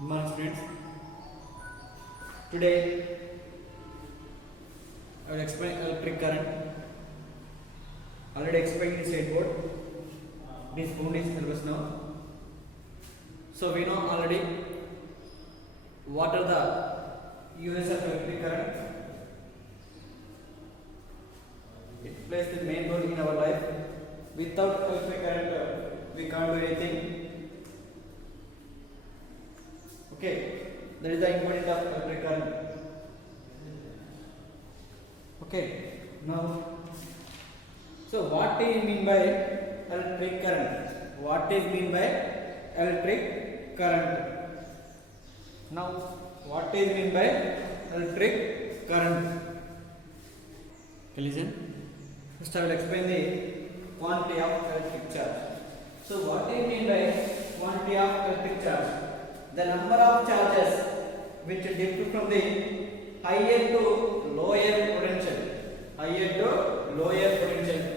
Good morning, students. Today I will explain electric current. Already explained in state board. This foundation syllabus now. So we know already what are the uses of electric current. It plays the main role in our life. Without electric current, we can't do anything. Okay, that is the importance of electric current. Okay, now, so what do you mean by electric current? What is mean by electric current? Now, what is mean by electric current? Okay, listen. First, I will explain the quantity of electric charge. So, what do you mean by quantity of electric charge? The number of charges which differ from the higher to lower potential,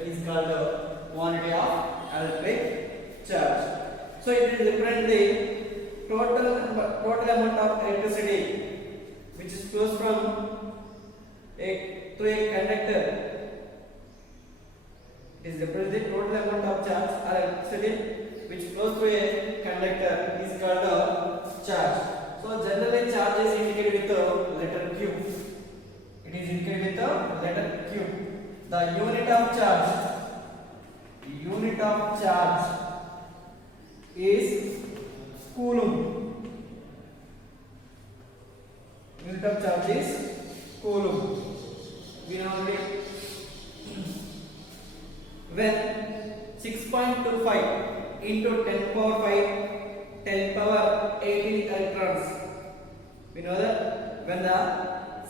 is called the quantity of electric charge. So it is represent the total amount of electricity which is flows from through a conductor. It is represent the total amount of charge or electricity which flows through a conductor is called a charge. So generally charge is indicated with the letter Q. It is indicated with the letter Q. The unit of charge is coulomb. Unit of charge is coulomb. We know already when 6.25 into 10 power 18 electrons. We know that when the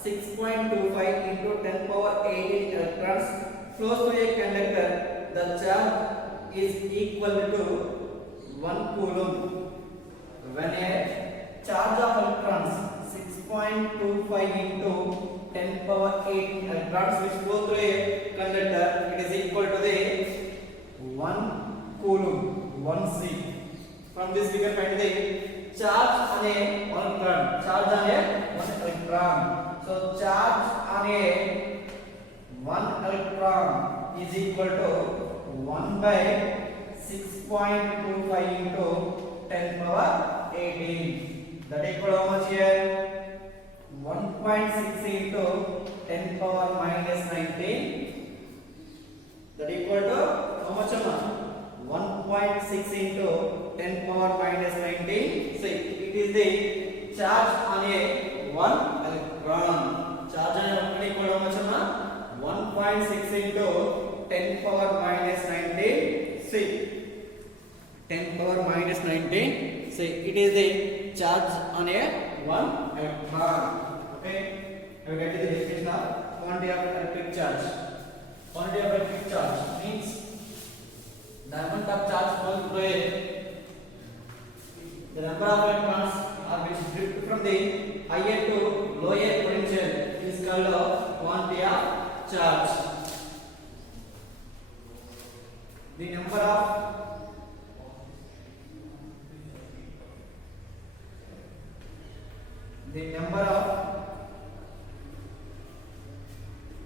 6.25 into 10 power 18 electrons flows through a conductor, the charge is equal to 1 coulomb. When a charge of electrons 6.25 into 10 power 18 electrons which flow through a conductor, it is equal to the 1 coulomb, 1C. From this we can find the charge on a 1 electron. So charge on a 1 electron is equal to 1 by 6.25 into 10 power 18. That equal to how much here? 1.6 into 10 power minus 19. That equal to how much amount? 1.6 into 10 power minus 19. So it is the charge on a 1 electron. Charge on a 1 equal to how much amount? 1.6 into 10 power minus 19. See, 10 power minus 19. See, it is the charge on a 1 electron. Okay, we get to the definition of quantity of electric charge. Quantity of electric charge means the amount of charge flowing through it, the number of electrons are which drift from the higher to lower potential is called a quantity of charge. The number of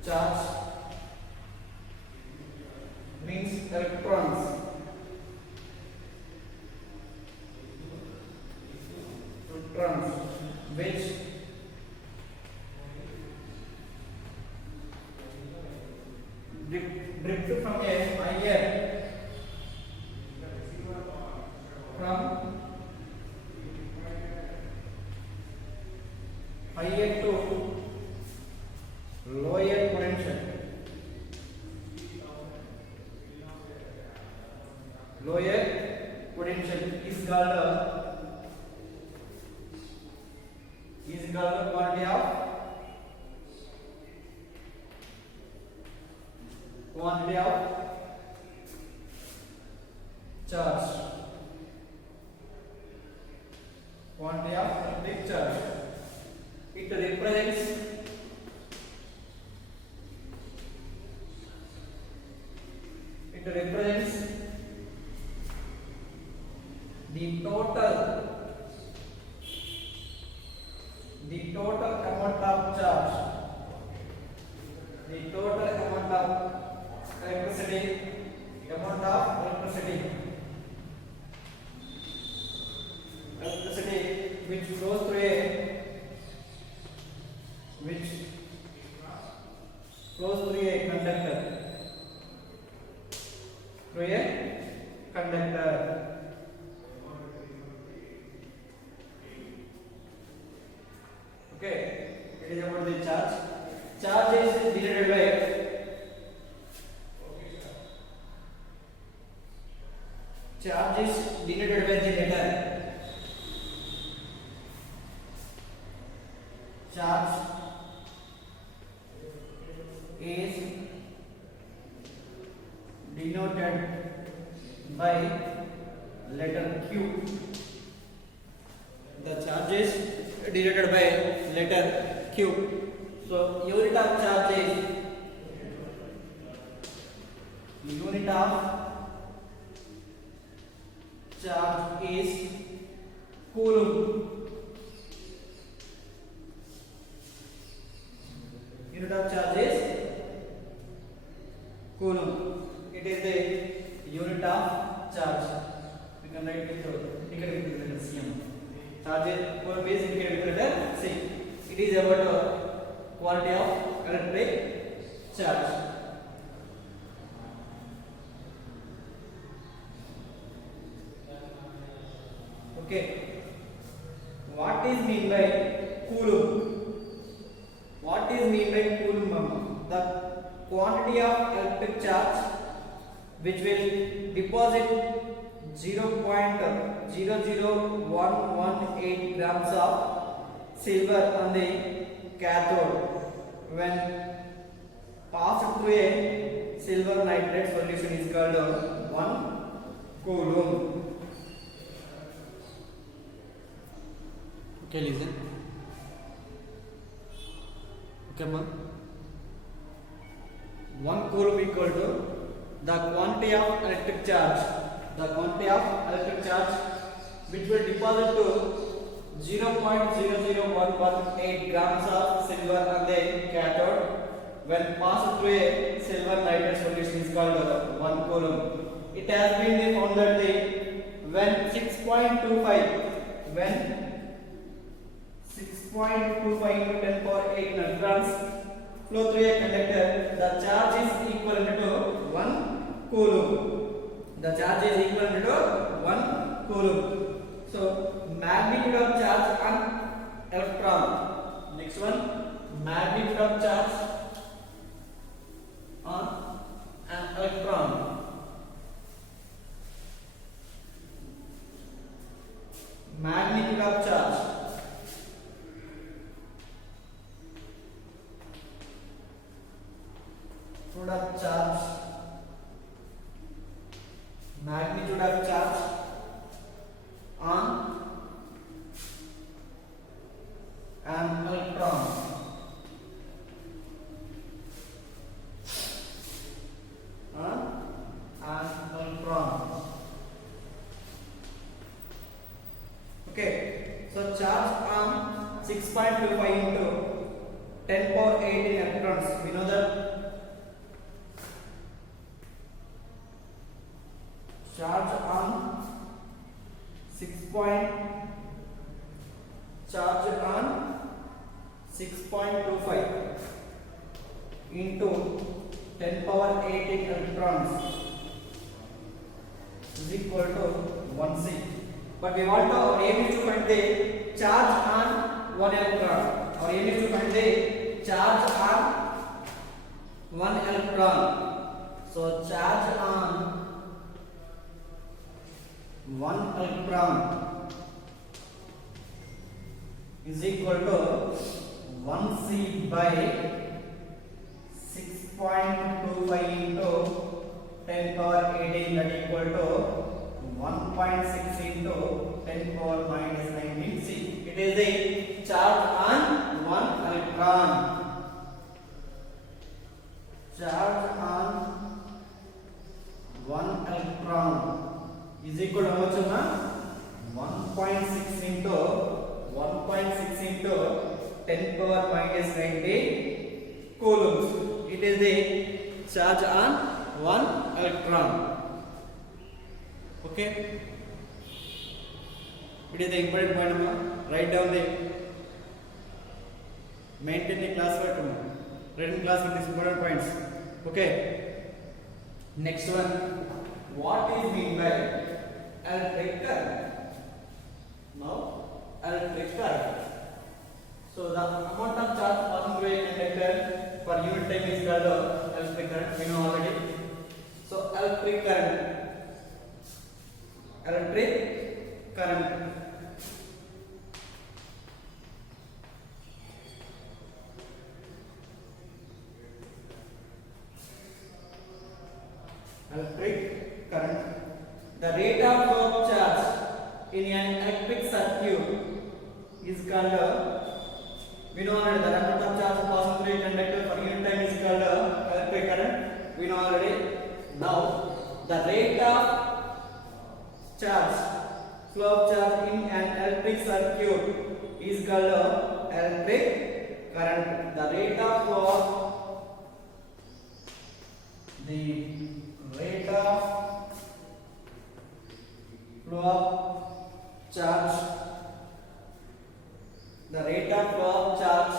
charge means electrons which drift from a higher to lower potential. Lower potential is called quantity of charge. Quantity of electric charge. It represents the total total amount of charge, the total amount of electricity which flows through a conductor, okay. It is about the charge. Charge is denoted by the letter. Charge is denoted by letter Q. The charge is denoted by letter Q. So unit of charge is coulomb. Unit of charge is coulomb. It is the unit of charge. We can write with indicated with the letter cm. Charge is coulomb is indicated with the letter C. It is about quality of electric charge. Okay. What is mean by coulomb? What is mean by coulomb? The quantity of electric charge which will deposit 0.00118 grams of silver on the cathode when passed through a silver nitrate solution is called 1 coulomb. Okay, listen. Okay, man. 1 coulomb equal to the quantity of electric charge. Which will deposit to 0.00118 grams of silver on the cathode when passed through a silver nitrate solution is called 1 coulomb. It has been found that when 6.25 into 10 power 8 neutrons flow through a conductor, the charge is equivalent to 1 coulomb. So magnitude of charge on electron. Next one, magnitude of charge on an electron. Magnitude of charge. Magnitude of charge on an electron. Okay, so charge on 6.25 into 10 power 8 electrons. We know that charge on 6.25 into 10 power 8 electrons is equal to 1 C. But we want to aim is to find the charge on 1 electron. Our aim is to find the charge on 1 electron. So charge on 1 electron is equal to 1 C by 6.25 into 10 power 18, that equal to 1.6 into 10 power minus 19 C. It is the charge on 1 electron. Charge on 1 electron is equal to how much? 1.6 into 10 power minus 90 coulombs. It is the charge on one electron. Okay, it is the important point. Write down the maintain the class work. Write in class with these important points. Okay, next one, what is mean by electric current? Now electric current, so the amount of charge passing through a conductor per unit time is called electric current. We know already. So electric current, electric current, electric current, the rate of flow of charge in an electric circuit is called, we know already, the amount of charge passing through a conductor per unit time is called electric current. We know already. Now the rate of charge, flow of charge in an electric circuit is called electric current. The rate of flow, the rate of flow of charge, the rate of flow of charge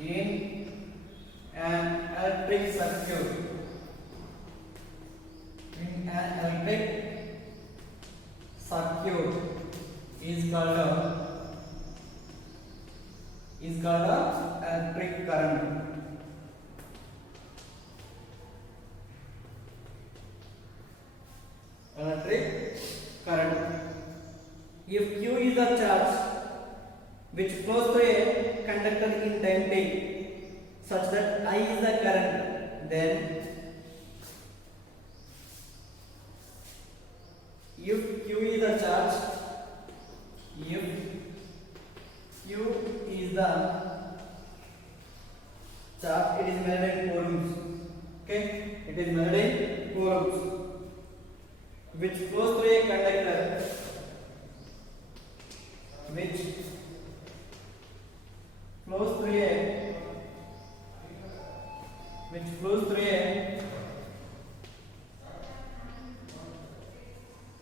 in an electric circuit, in an electric circuit is called electric current. Electric current. If Q is the charge which flows through a conductor in time t such that I is the current, then if Q is the charge, if Q is the charge, it is measured in coulombs. Okay, it is measured in coulombs, which flows through a conductor, which flows through a, which flows through a,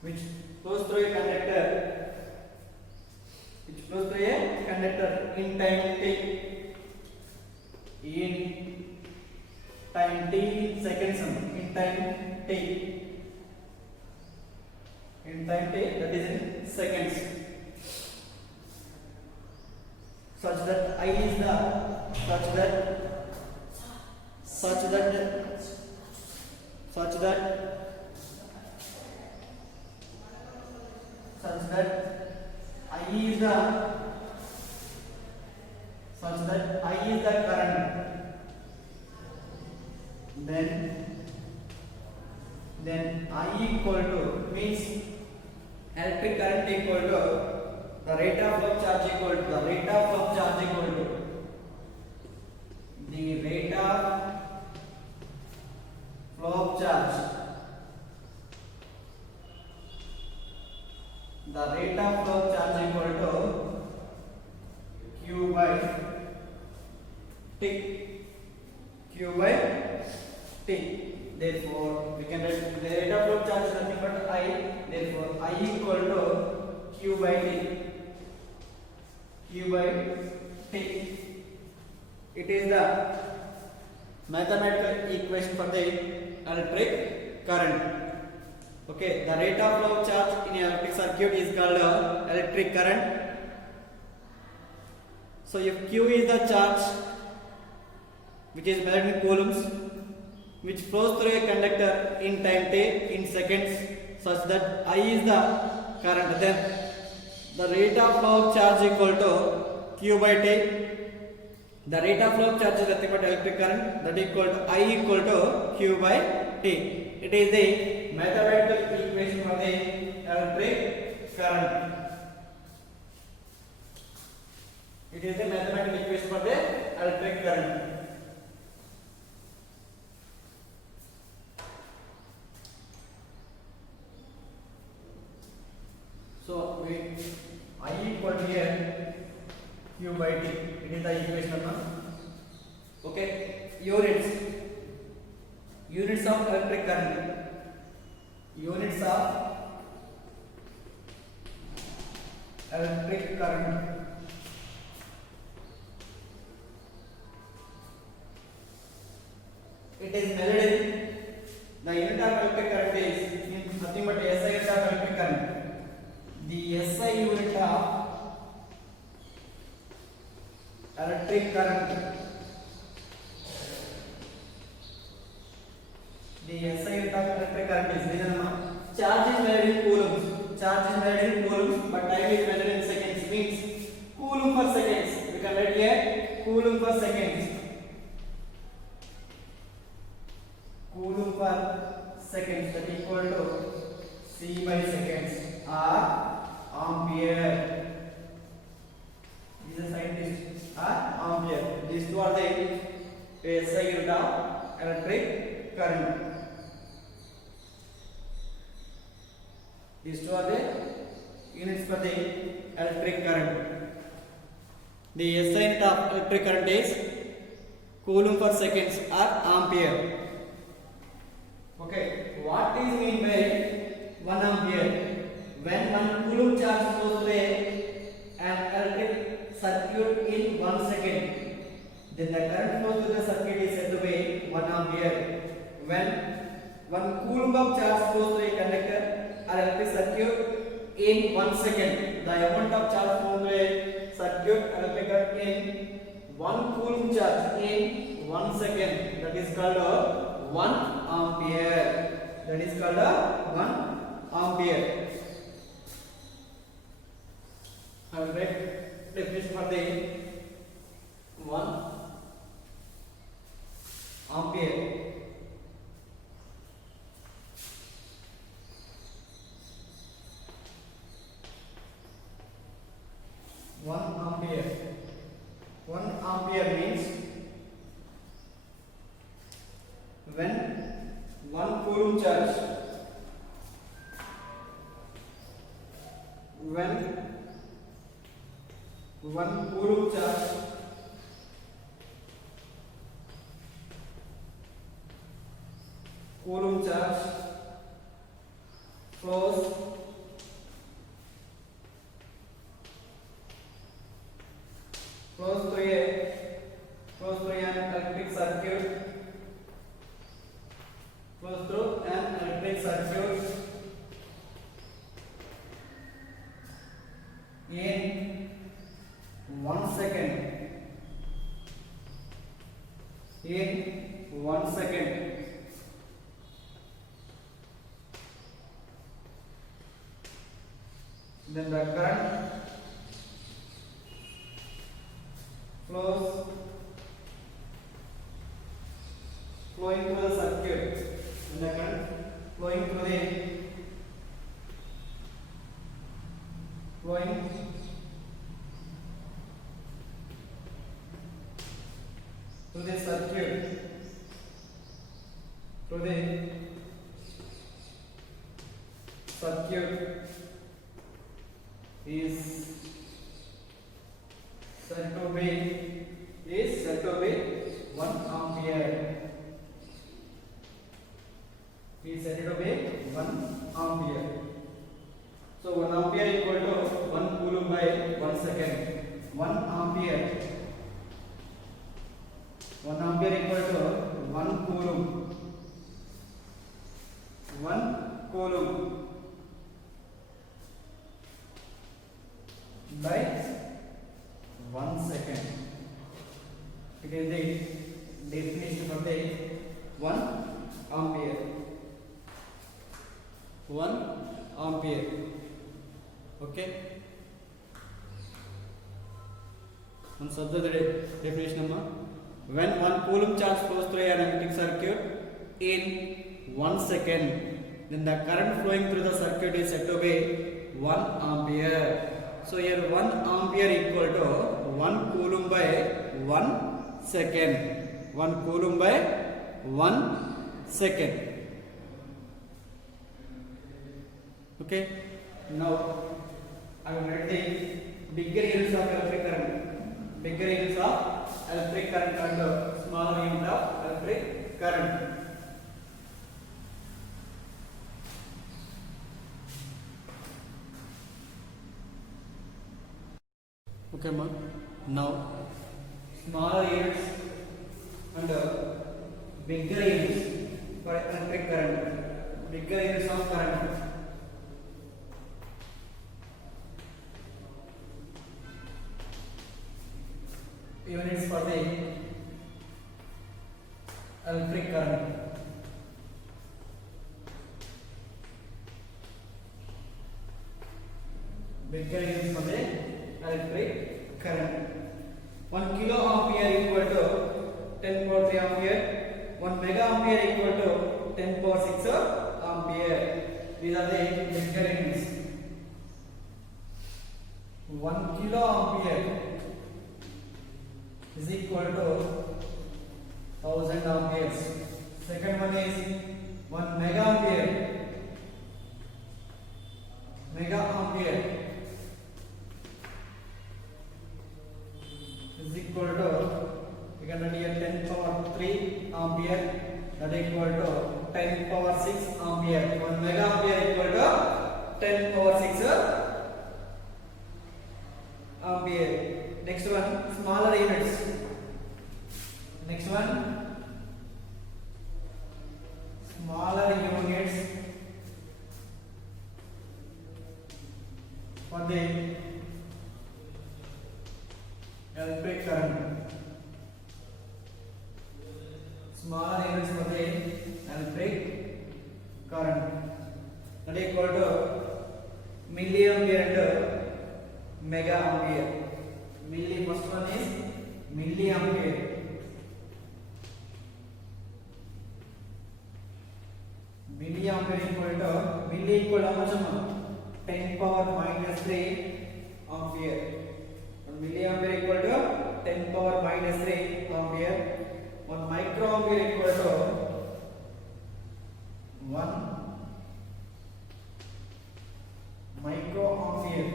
which flows through a conductor, which flows through a conductor in time t, in time t seconds, in time t, in time t, that is in seconds, such that I is the, such that I is the, such that I is the current, then I equal to, means electric current equal to the rate of flow of charge equal to the rate of flow of charge equal to the rate of flow of charge, the rate of flow of charge equal to Q by T, Q by T. Therefore we can write the rate of flow of charge is nothing but I, therefore I equal to Q by T, Q by T. It is the mathematical equation for the electric current. Okay, the rate of flow of charge in an electric circuit is called electric current. So if Q is the charge which is measured in coulombs, which flows through a conductor in time t, in seconds, such that I is the current, then the rate of flow of charge equal to Q by T. The rate of flow of charge is nothing but electric current, that equal to I equal to Q by T. It is the mathematical equation for the electric current. It is the mathematical equation for the electric current. So I equal equal to here q by t. It is the equation now. Okay, units of electric current. Units of electric current. It is measured in the unit of electric current is nothing but SI unit of electric current. The SI unit of electric current. The SI unit of electric current is charge is measured in coulombs. Charge is measured in coulombs, but time is measured in seconds. Means coulomb per seconds. We can write here coulomb per seconds. Coulomb per seconds, that equal to C by seconds or ampere. These are scientists or ampere. These two are the SI unit of electric current. These two are the units for the electric current. The SI unit of electric current is coulomb per seconds or ampere. Okay, what is mean by 1 ampere? When 1 coulomb charge flows through an electric circuit in 1 second, then the current flows through the circuit is said to be 1 ampere. When 1 coulomb of charge flows through a conductor or electric circuit in 1 second, the amount of charge flows through a circuit electric current in 1 coulomb charge in 1 second, that is called 1 ampere. That is called 1 ampere. I will write definition for the 1 ampere. 1 ampere. 1 ampere means when 1 coulomb charge, when 1 coulomb charge flows through an electric circuit, in 1 second. In 1 second. Then the current flowing through the circuit. And the current flowing through the circuit, is said to be 1 ampere. Is said to be 1 ampere. So 1 ampere equal to 1 coulomb by 1 second. 1 ampere. 1 ampere equal to 1 coulomb. 1 coulomb by 1 second. It is the definition of the 1 ampere. 1 ampere. Okay. And subject the definition number. When 1 coulomb charge flows through an electric circuit in 1 second, then the current flowing through the circuit is said to be 1 ampere. So here 1 ampere equal to 1 coulomb by 1 second. 1 coulomb by 1 second. Okay. Now I will write the bigger units of electric current, bigger units of electric current and smaller unit of electric current. Okay, ma. Now smaller units and bigger units for electric current, bigger units of current. Units for the electric current. Bigger units for the electric current. 1 kilo ampere equal to 10 power 3 ampere. 1 mega ampere equal to 10 power 6 ampere. These are the bigger units. 1 kilo ampere is equal to 1000 amperes. Second one is 1 mega ampere. Mega ampere is equal to, you can write here 10 power 3 ampere, that is equal to 10 power 6 ampere. 1 mega ampere equal to 10 power 6 ampere. Next one, smaller units. Next one, smaller units for the electric current. Smaller units for the electric current. That is equal to milliampere and mega ampere. Milli, first one is milliampere. Milliampere equal to, milli equal to how much? 10 power minus 3 ampere. 1 milliampere equal to 10 power minus 3 ampere. 1 microampere equal to 1 microampere.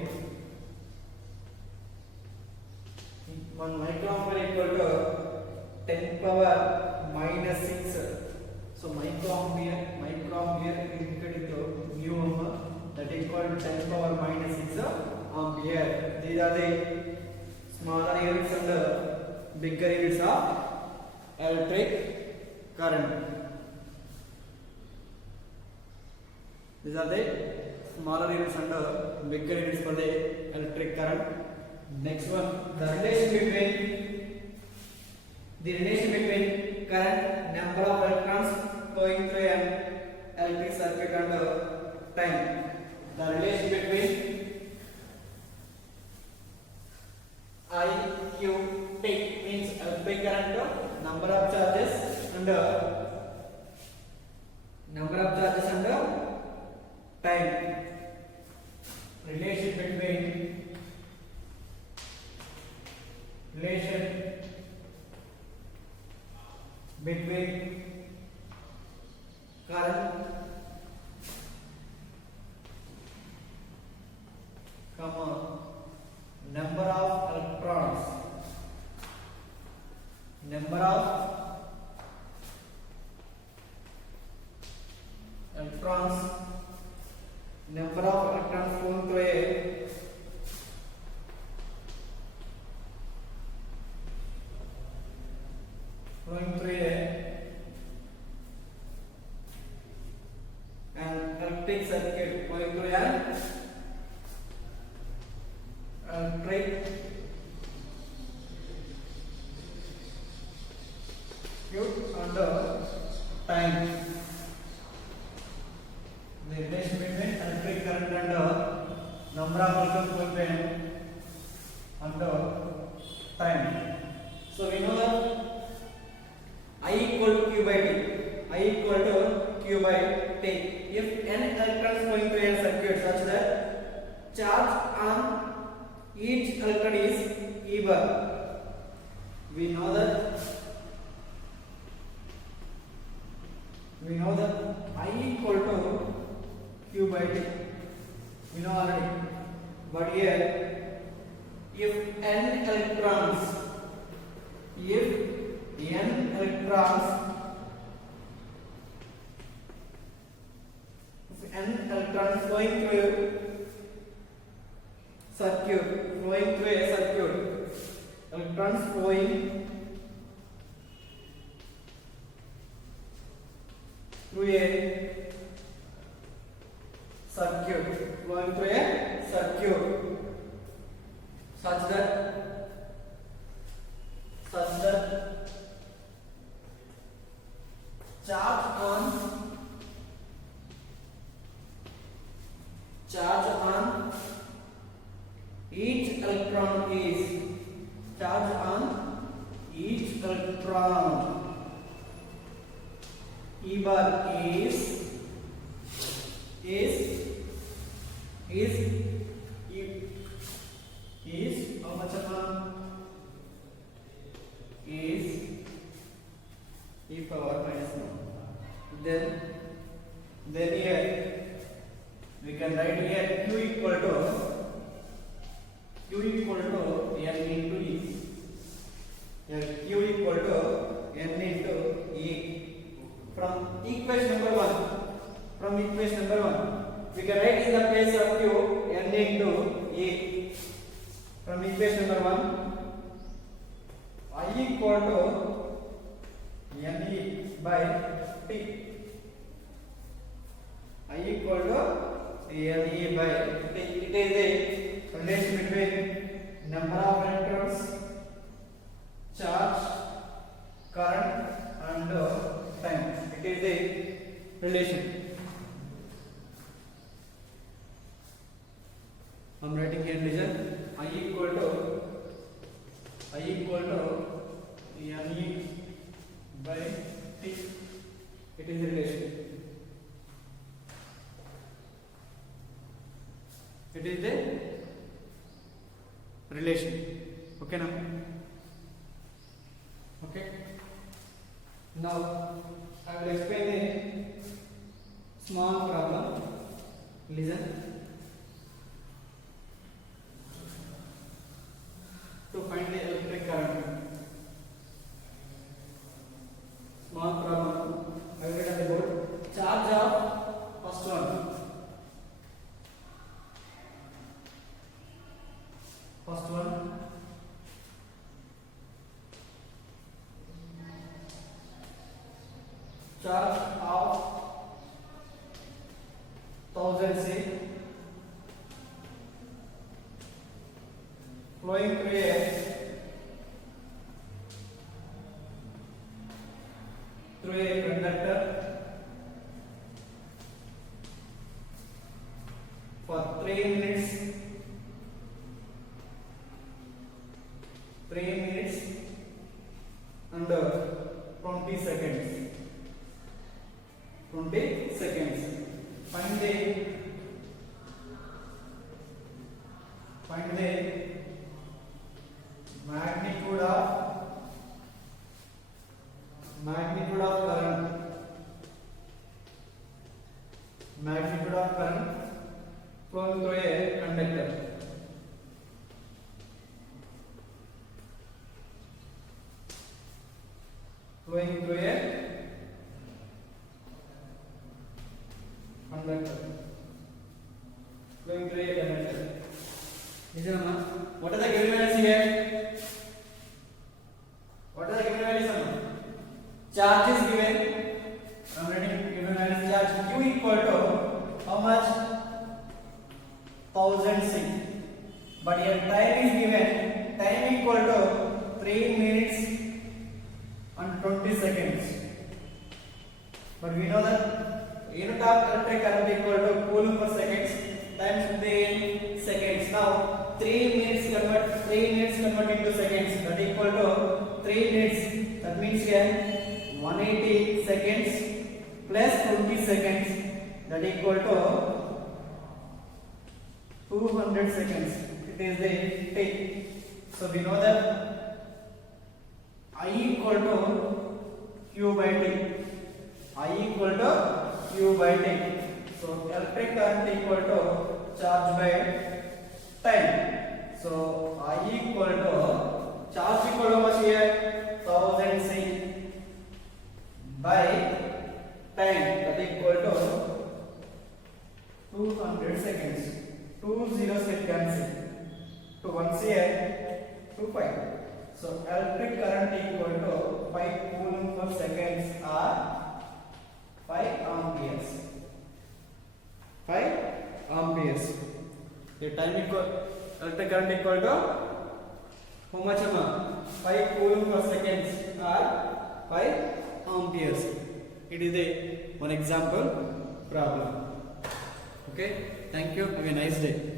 1 microampere equal to 10 power minus 6. So microampere indicated to mu, that is equal to 10 power minus 6 ampere. These are the smaller units and the bigger units of electric current. These are the smaller units and the bigger units for the electric current. Next one, the relation between current, number of electrons going through an electric circuit and time. The relation between I, Q, T means electric current, number of charges and time. Relation between current, number of electrons, number of electrons flowing through an electric circuit, going through an electric circuit under time. The relation between electric current and number of electrons flowing under time. So we know that I equal to Q by T. I equal to Q by T. If n electrons going through a circuit such that charge on each electron is E bar, we know that I equal to Q by T. We know already, but here if n electrons if n electrons flowing through a circuit, electrons flowing through a circuit such that charge on each electron is E bar is how much upon is e power minus 1. Then here we can write here q equal to n into e. Here q equal to n into e. From equation number 1, we can write in the place of q n into e. From equation number 1, I equal to ne by t. I equal to ne by t. It is a relation between number of electrons, charge, current, and time. It is a relation. I am writing here relation. I equal to ne by t. It is a relation. It is a relation. Okay now. Okay. Now I will explain a small problem. Listen. To find the electric current. Small problem. I will write on the board. Charge of first one. Charge of 1000 C flowing through a conductor for 3 minutes and 20 seconds. Find the magnitude of current flowing through a conductor. Flowing through a conductor. Listen, what are the given values here? Charge is given. I am writing given values. Charge q equal to how much? 1000 C. But here time is given. Time equal to 3 minutes and 20 seconds. But we know that unit of electric current equal to coulomb per seconds. Time should be in seconds. Now 3 minutes convert into seconds. That equal to 3 minutes. That means here 180 seconds plus 20 seconds. That equal to 200 seconds. It is the t. So we know that I equal to q by t. So electric current equal to charge by time. So I equal to charge equal to how much here? 1000 C by 10, that equal to 200 seconds. 20 seconds. 2 1 here, 2 5. So electric current equal to 5 coulomb per seconds or 5 amperes. 5 amperes. The time equal electric current equal to how much amount? 5 coulomb per seconds or 5 amperes. It is a one example problem. Okay, thank you. Have a nice day.